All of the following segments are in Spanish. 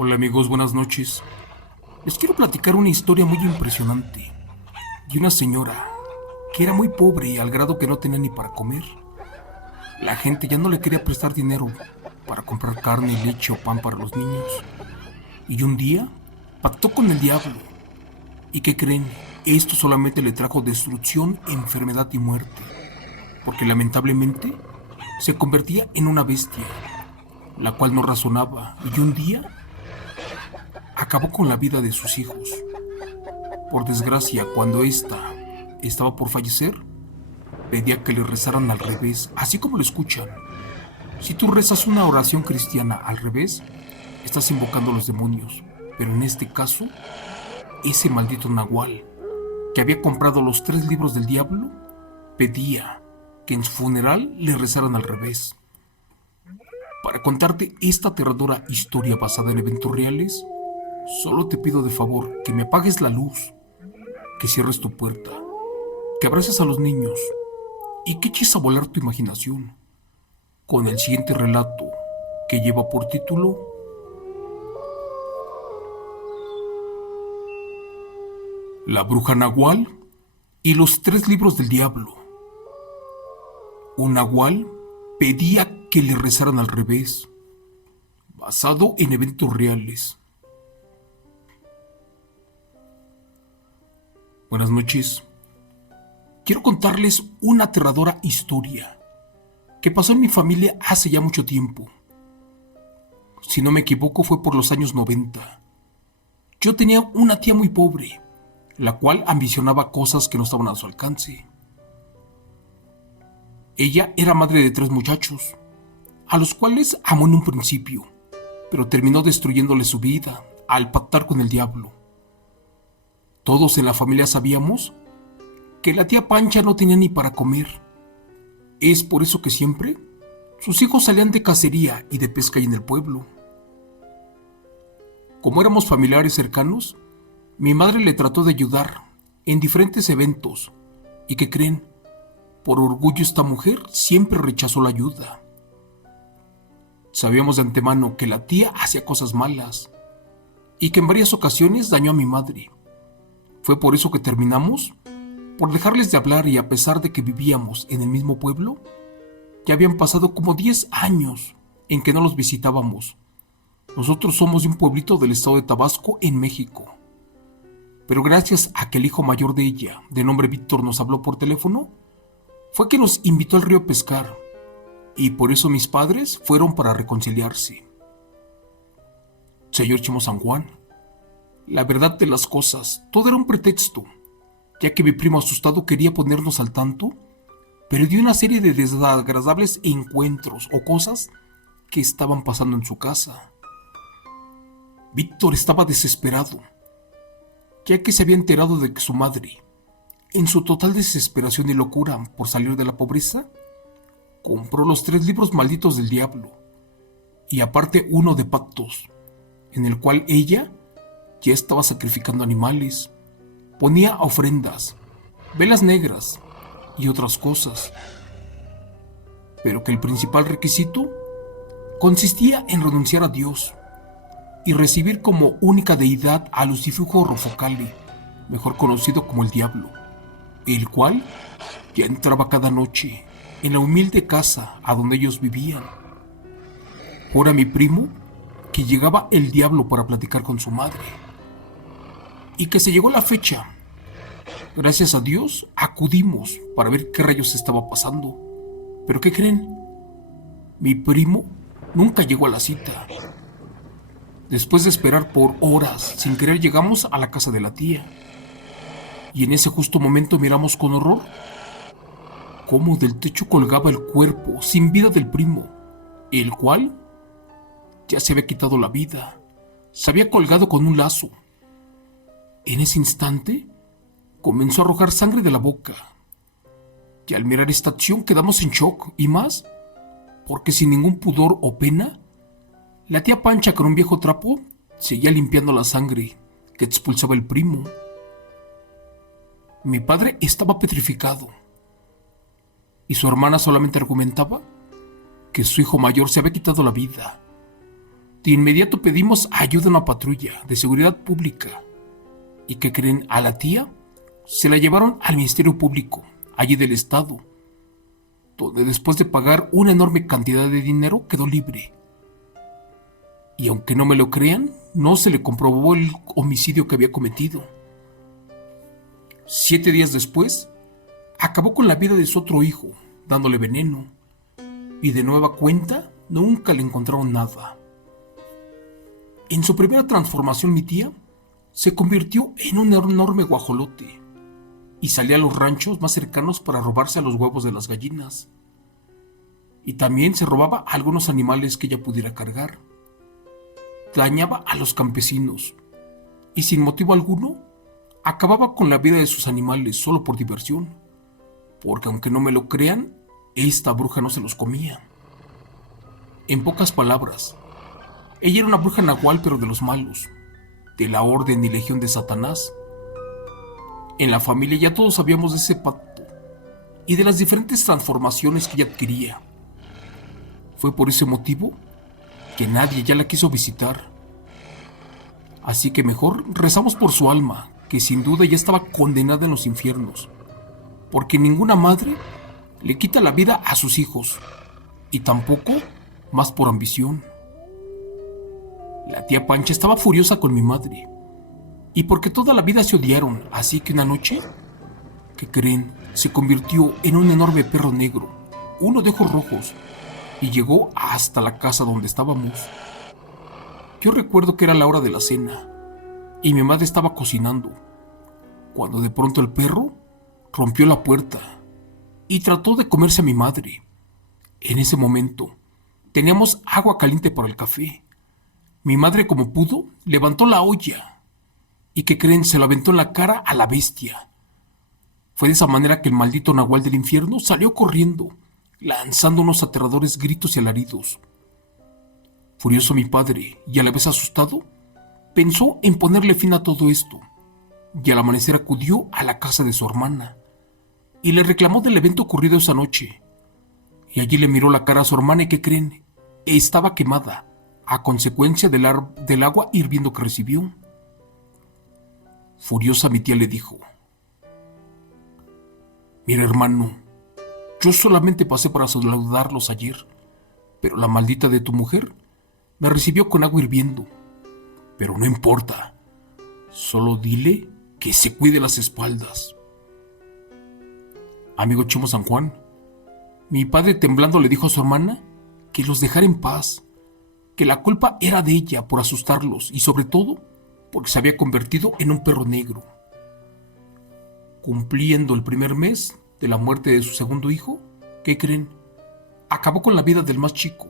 Hola amigos, buenas noches. Les quiero platicar una historia muy impresionante de una señora que era muy pobre al grado que no tenía ni para comer. La gente ya no le quería prestar dinero para comprar carne, leche o pan para los niños. Y un día pactó con el diablo. ¿Y qué creen? Esto solamente le trajo destrucción, enfermedad y muerte, porque lamentablemente se convertía en una bestia, la cual no razonaba y un día acabó con la vida de sus hijos. Por desgracia, cuando ésta estaba por fallecer, pedía que le rezaran al revés, así como lo escuchan. Si tú rezas una oración cristiana al revés, estás invocando a los demonios. Pero en este caso, ese maldito nahual, que había comprado los 3 libros del diablo, pedía que en su funeral le rezaran al revés. Para contarte esta aterradora historia basada en eventos reales, solo te pido de favor que me apagues la luz, que cierres tu puerta, que abraces a los niños y que eches a volar tu imaginación con el siguiente relato que lleva por título La bruja nahual y los 3 libros del diablo. Un nahual pedía que le rezaran al revés, basado en eventos reales. Buenas noches. Quiero contarles una aterradora historia que pasó en mi familia hace ya mucho tiempo. Si no me equivoco, fue por los años 90. Yo tenía una tía muy pobre, la cual ambicionaba cosas que no estaban a su alcance. Ella era madre de 3 muchachos, a los cuales amó en un principio, pero terminó destruyéndole su vida al pactar con el diablo. Todos en la familia sabíamos que la tía Pancha no tenía ni para comer. Es por eso que siempre sus hijos salían de cacería y de pesca ahí en el pueblo. Como éramos familiares cercanos, mi madre le trató de ayudar en diferentes eventos. ¿Y qué creen? Por orgullo esta mujer siempre rechazó la ayuda. Sabíamos de antemano que la tía hacía cosas malas y que en varias ocasiones dañó a mi madre. Fue por eso que terminamos por dejarles de hablar y a pesar de que vivíamos en el mismo pueblo, ya habían pasado como 10 años en que no los visitábamos. Nosotros somos de un pueblito del estado de Tabasco, en México. Pero gracias a que el hijo mayor de ella, de nombre Víctor, nos habló por teléfono, fue que nos invitó al río a pescar, y por eso mis padres fueron para reconciliarse. Señor Chimo San Juan, la verdad de las cosas, todo era un pretexto, ya que mi primo asustado quería ponernos al tanto, pero dio una serie de desagradables encuentros o cosas que estaban pasando en su casa. Víctor estaba desesperado, ya que se había enterado de que su madre, en su total desesperación y locura por salir de la pobreza, compró los 3 libros malditos del diablo, y aparte uno de pactos, en el cual ella ya estaba sacrificando animales, ponía ofrendas, velas negras y otras cosas, pero que el principal requisito consistía en renunciar a Dios y recibir como única deidad a Lucifugo Rufocale, mejor conocido como el diablo, el cual ya entraba cada noche en la humilde casa a donde ellos vivían. Fuera mi primo que llegaba el diablo para platicar con su madre, y que se llegó la fecha. Gracias a Dios acudimos para ver qué rayos estaba pasando. ¿Pero qué creen? Mi primo nunca llegó a la cita. Después de esperar por horas, sin querer llegamos a la casa de la tía. Y en ese justo momento miramos con horror cómo del techo colgaba el cuerpo sin vida del primo, el cual ya se había quitado la vida. Se había colgado con un lazo. En ese instante comenzó a arrojar sangre de la boca. Y al mirar esta acción quedamos en shock, y más porque sin ningún pudor o pena, la tía Pancha con un viejo trapo seguía limpiando la sangre que expulsaba el primo. Mi padre estaba petrificado y su hermana solamente argumentaba que su hijo mayor se había quitado la vida. De inmediato pedimos ayuda a una patrulla de seguridad pública. ¿Y qué creen? A la tía se la llevaron al Ministerio Público, allí del estado, donde después de pagar una enorme cantidad de dinero quedó libre. Y aunque no me lo crean, no se le comprobó el homicidio que había cometido. 7 días después, acabó con la vida de su otro hijo, dándole veneno. Y de nueva cuenta, nunca le encontraron nada. En su primera transformación, mi tía se convirtió en un enorme guajolote y salía a los ranchos más cercanos para robarse a los huevos de las gallinas. Y también se robaba a algunos animales que ella pudiera cargar. Dañaba a los campesinos y sin motivo alguno acababa con la vida de sus animales solo por diversión, porque aunque no me lo crean, esta bruja no se los comía. En pocas palabras, ella era una bruja nahual, pero de los malos, de la orden y legión de Satanás. En la familia ya todos sabíamos de ese pacto y de las diferentes transformaciones que ella adquiría. Fue por ese motivo que nadie ya la quiso visitar. Así que mejor rezamos por su alma, que sin duda ya estaba condenada en los infiernos, porque ninguna madre le quita la vida a sus hijos, y tampoco más por ambición. La tía Pancha estaba furiosa con mi madre, y porque toda la vida se odiaron, así que una noche, ¿qué creen? Se convirtió en un enorme perro negro, uno de ojos rojos, y llegó hasta la casa donde estábamos. Yo recuerdo que era la hora de la cena, y mi madre estaba cocinando, cuando de pronto el perro rompió la puerta y trató de comerse a mi madre. En ese momento, teníamos agua caliente para el café. Mi madre, como pudo, levantó la olla, y ¿qué creen? Se la aventó en la cara a la bestia. Fue de esa manera que el maldito nahual del infierno salió corriendo, lanzando unos aterradores gritos y alaridos. Furioso mi padre, y a la vez asustado, pensó en ponerle fin a todo esto, y al amanecer acudió a la casa de su hermana, y le reclamó del evento ocurrido esa noche. Y allí le miró la cara a su hermana y ¿qué creen? Estaba quemada, a consecuencia del agua hirviendo que recibió. Furiosa mi tía le dijo: mira, hermano, yo solamente pasé para saludarlos ayer, pero la maldita de tu mujer me recibió con agua hirviendo. Pero no importa, solo dile que se cuide las espaldas. Amigo Chimo San Juan, mi padre temblando le dijo a su hermana que los dejara en paz, que la culpa era de ella por asustarlos y sobre todo porque se había convertido en un perro negro. Cumpliendo el primer mes de la muerte de su segundo hijo, ¿qué creen? Acabó con la vida del más chico,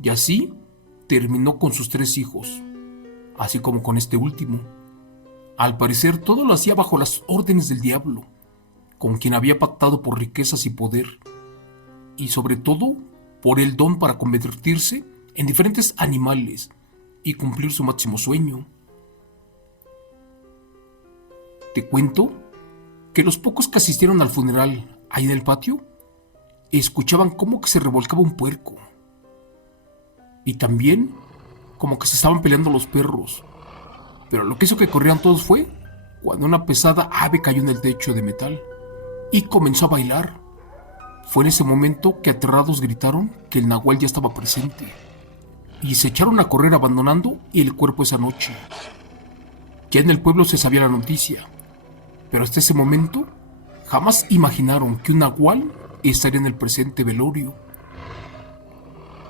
y así terminó con sus 3 hijos, así como con este último. Al parecer todo lo hacía bajo las órdenes del diablo, con quien había pactado por riquezas y poder, y sobre todo por el don para convertirse en diferentes animales y cumplir su máximo sueño. Te cuento que los pocos que asistieron al funeral ahí en el patio escuchaban como que se revolcaba un puerco, y también como que se estaban peleando los perros, pero lo que hizo que corrieran todos fue cuando una pesada ave cayó en el techo de metal y comenzó a bailar. Fue en ese momento que aterrados gritaron que el nahual ya estaba presente y se echaron a correr abandonando el cuerpo esa noche. Ya en el pueblo se sabía la noticia, pero hasta ese momento jamás imaginaron que un nahual estaría en el presente velorio.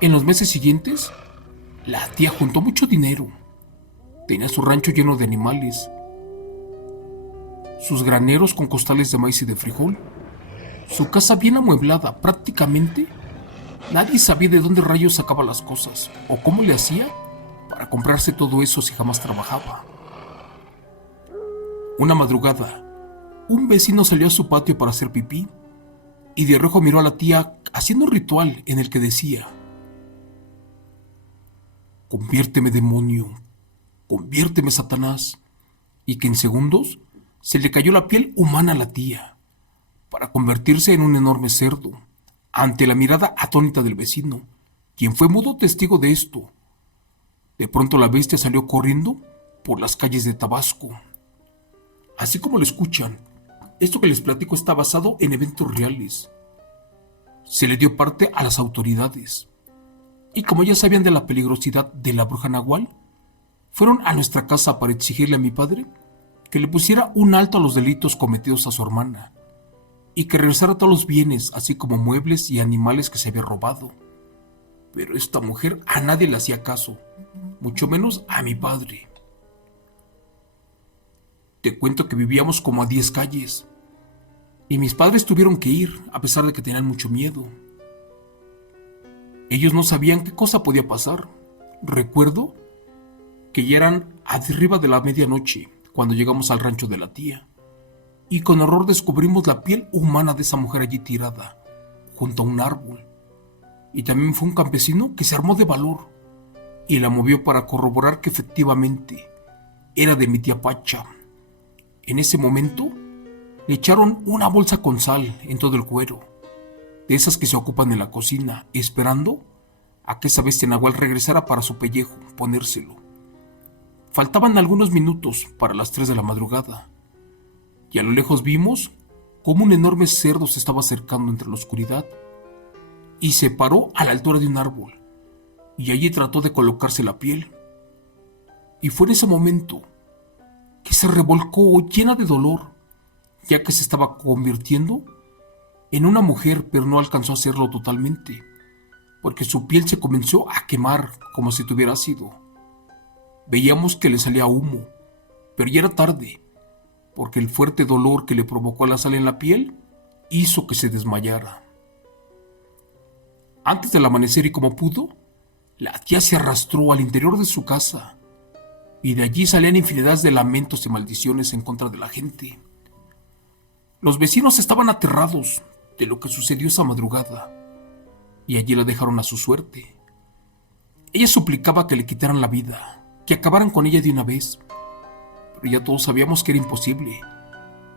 En los meses siguientes, la tía juntó mucho dinero. Tenía su rancho lleno de animales, sus graneros con costales de maíz y de frijol, su casa bien amueblada. Prácticamente nadie sabía de dónde rayos sacaba las cosas o cómo le hacía para comprarse todo eso si jamás trabajaba. Una madrugada, un vecino salió a su patio para hacer pipí y de reojo miró a la tía haciendo un ritual en el que decía: conviérteme, demonio, conviérteme, Satanás, y que en segundos se le cayó la piel humana a la tía, para convertirse en un enorme cerdo, ante la mirada atónita del vecino, quien fue mudo testigo de esto. De pronto la bestia salió corriendo por las calles de Tabasco. Así como lo escuchan, esto que les platico está basado en eventos reales. Se le dio parte a las autoridades. Y como ya sabían de la peligrosidad de la bruja Nahual, fueron a nuestra casa para exigirle a mi padre que le pusiera un alto a los delitos cometidos a su hermana y que regresara todos los bienes, así como muebles y animales que se había robado. Pero esta mujer a nadie le hacía caso, mucho menos a mi padre. Te cuento que vivíamos como a 10 calles y mis padres tuvieron que ir a pesar de que tenían mucho miedo. Ellos no sabían qué cosa podía pasar. Recuerdo que ya eran arriba de la medianoche cuando llegamos al rancho de la tía y con horror descubrimos la piel humana de esa mujer allí tirada junto a un árbol. Y también fue un campesino que se armó de valor y la movió para corroborar que efectivamente era de mi tía Pacha. En ese momento le echaron una bolsa con sal en todo el cuero, de esas que se ocupan en la cocina, esperando a que esa bestia nahual regresara para su pellejo, ponérselo. Faltaban algunos minutos para las 3 de la madrugada, y a lo lejos vimos cómo un enorme cerdo se estaba acercando entre la oscuridad, y se paró a la altura de un árbol, y allí trató de colocarse la piel. Y fue en ese momento que se revolcó llena de dolor, ya que se estaba convirtiendo en una mujer, pero no alcanzó a hacerlo totalmente, porque su piel se comenzó a quemar como si tuviera ácido. Veíamos que le salía humo, pero ya era tarde, porque el fuerte dolor que le provocó la sal en la piel hizo que se desmayara. Antes del amanecer y como pudo, la tía se arrastró al interior de su casa, y de allí salían infinidades de lamentos y maldiciones en contra de la gente. Los vecinos estaban aterrados de lo que sucedió esa madrugada, y allí la dejaron a su suerte. Ella suplicaba que le quitaran la vida, que acabaran con ella de una vez, pero ya todos sabíamos que era imposible.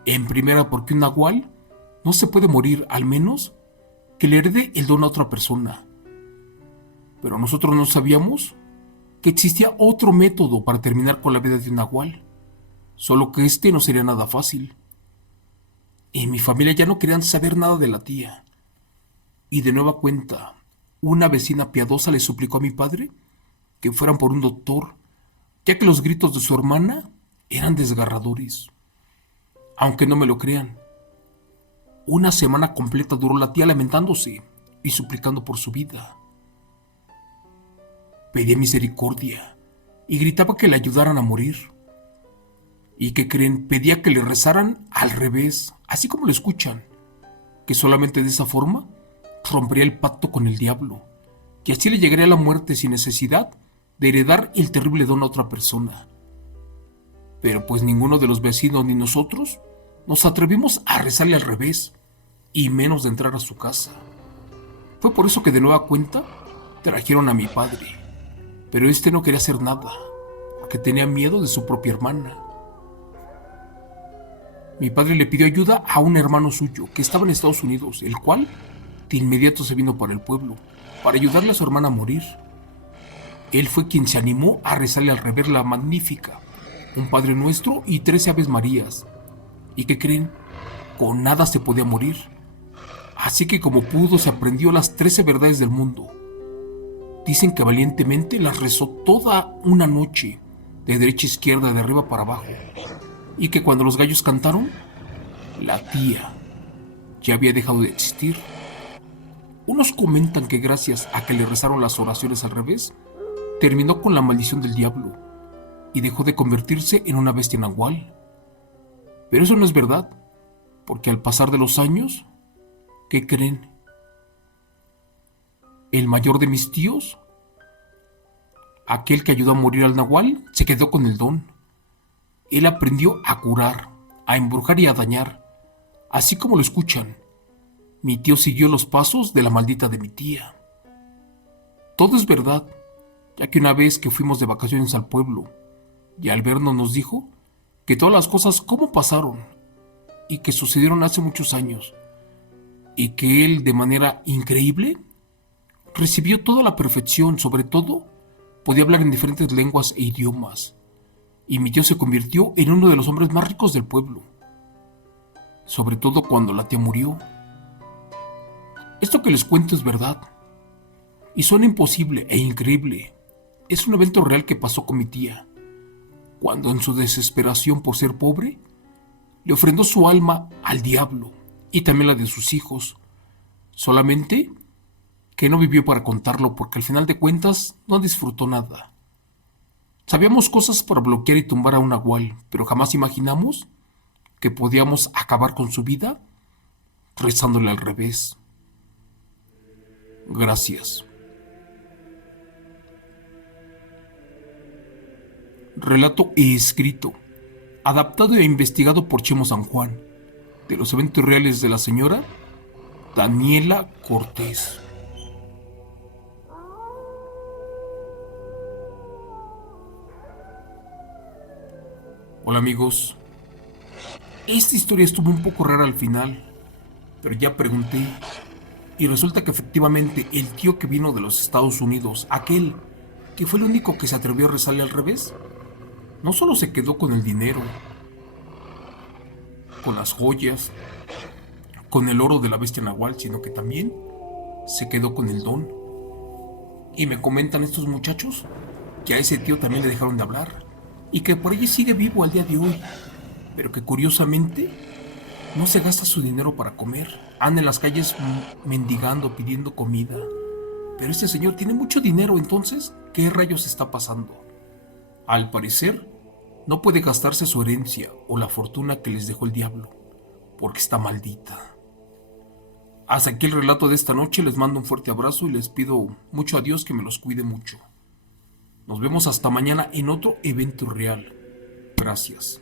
En primera, porque un nahual no se puede morir, al menos que le herede el don a otra persona. Pero nosotros no sabíamos que existía otro método para terminar con la vida de un nahual, solo que este no sería nada fácil. En mi familia ya no querían saber nada de la tía. Y de nueva cuenta, una vecina piadosa le suplicó a mi padre que fueran por un doctor, ya que los gritos de su hermana eran desgarradores. Aunque no me lo crean, una semana completa duró la tía lamentándose y suplicando por su vida. Pedía misericordia y gritaba que le ayudaran a morir. ¿Y qué creen? Pedía que le rezaran al revés, así como lo escuchan, que solamente de esa forma rompería el pacto con el diablo, que así le llegaría la muerte sin necesidad de heredar el terrible don a otra persona. Pero pues ninguno de los vecinos ni nosotros nos atrevimos a rezarle al revés, y menos de entrar a su casa. Fue por eso que de nueva cuenta trajeron a mi padre, pero este no quería hacer nada, porque tenía miedo de su propia hermana. Mi padre le pidió ayuda a un hermano suyo que estaba en Estados Unidos, el cual de inmediato se vino para el pueblo, para ayudarle a su hermana a morir. Él fue quien se animó a rezarle al revés la Magnífica, un Padre Nuestro y 13 Aves Marías. ¿Y qué creen? Con nada se podía morir. Así que como pudo se aprendió las 13 verdades del mundo. Dicen que valientemente las rezó toda una noche, de derecha a izquierda, de arriba para abajo. Y que cuando los gallos cantaron, la tía ya había dejado de existir. Unos comentan que gracias a que le rezaron las oraciones al revés, terminó con la maldición del diablo y dejó de convertirse en una bestia nahual. Pero eso no es verdad, porque al pasar de los años, ¿qué creen? El mayor de mis tíos, aquel que ayudó a morir al nahual, se quedó con el don. Él aprendió a curar, a embrujar y a dañar, así como lo escuchan. Mi tío siguió los pasos de la maldita de mi tía. Todo es verdad, ya que una vez que fuimos de vacaciones al pueblo, y al vernos nos dijo que todas las cosas cómo pasaron, y que sucedieron hace muchos años, y que él, de manera increíble, recibió toda la perfección, sobre todo Podía hablar en diferentes lenguas e idiomas, y mi tío se convirtió en uno de los hombres más ricos del pueblo, sobre todo cuando la tía murió. Esto que les cuento es verdad, y suena imposible e increíble. Es un evento real que pasó con mi tía, cuando en su desesperación por ser pobre, le ofrendó su alma al diablo y también la de sus hijos, solamente que no vivió para contarlo porque al final de cuentas no disfrutó nada. Sabíamos cosas para bloquear y tumbar a un nahual, pero jamás imaginamos que podíamos acabar con su vida rezándole al revés. Gracias. Relato escrito, adaptado e investigado por Chemo San Juan, de los eventos reales de la señora Daniela Cortés. Hola amigos, esta historia estuvo un poco rara al final, pero ya pregunté y resulta que efectivamente el tío que vino de los Estados Unidos, aquel que fue el único que se atrevió a rezarle al revés, no solo se quedó con el dinero, con las joyas, con el oro de la bestia nahual, sino que también se quedó con el don. Y me comentan estos muchachos que a ese tío también le dejaron de hablar y que por allí sigue vivo al día de hoy, pero que curiosamente no se gasta su dinero para comer. Anda en las calles mendigando, pidiendo comida. Pero este señor tiene mucho dinero, entonces, ¿qué rayos está pasando? Al parecer, no puede gastarse su herencia o la fortuna que les dejó el diablo, porque está maldita. Hasta aquí el relato de esta noche, les mando un fuerte abrazo y les pido mucho a Dios que me los cuide mucho. Nos vemos hasta mañana en otro evento real. Gracias.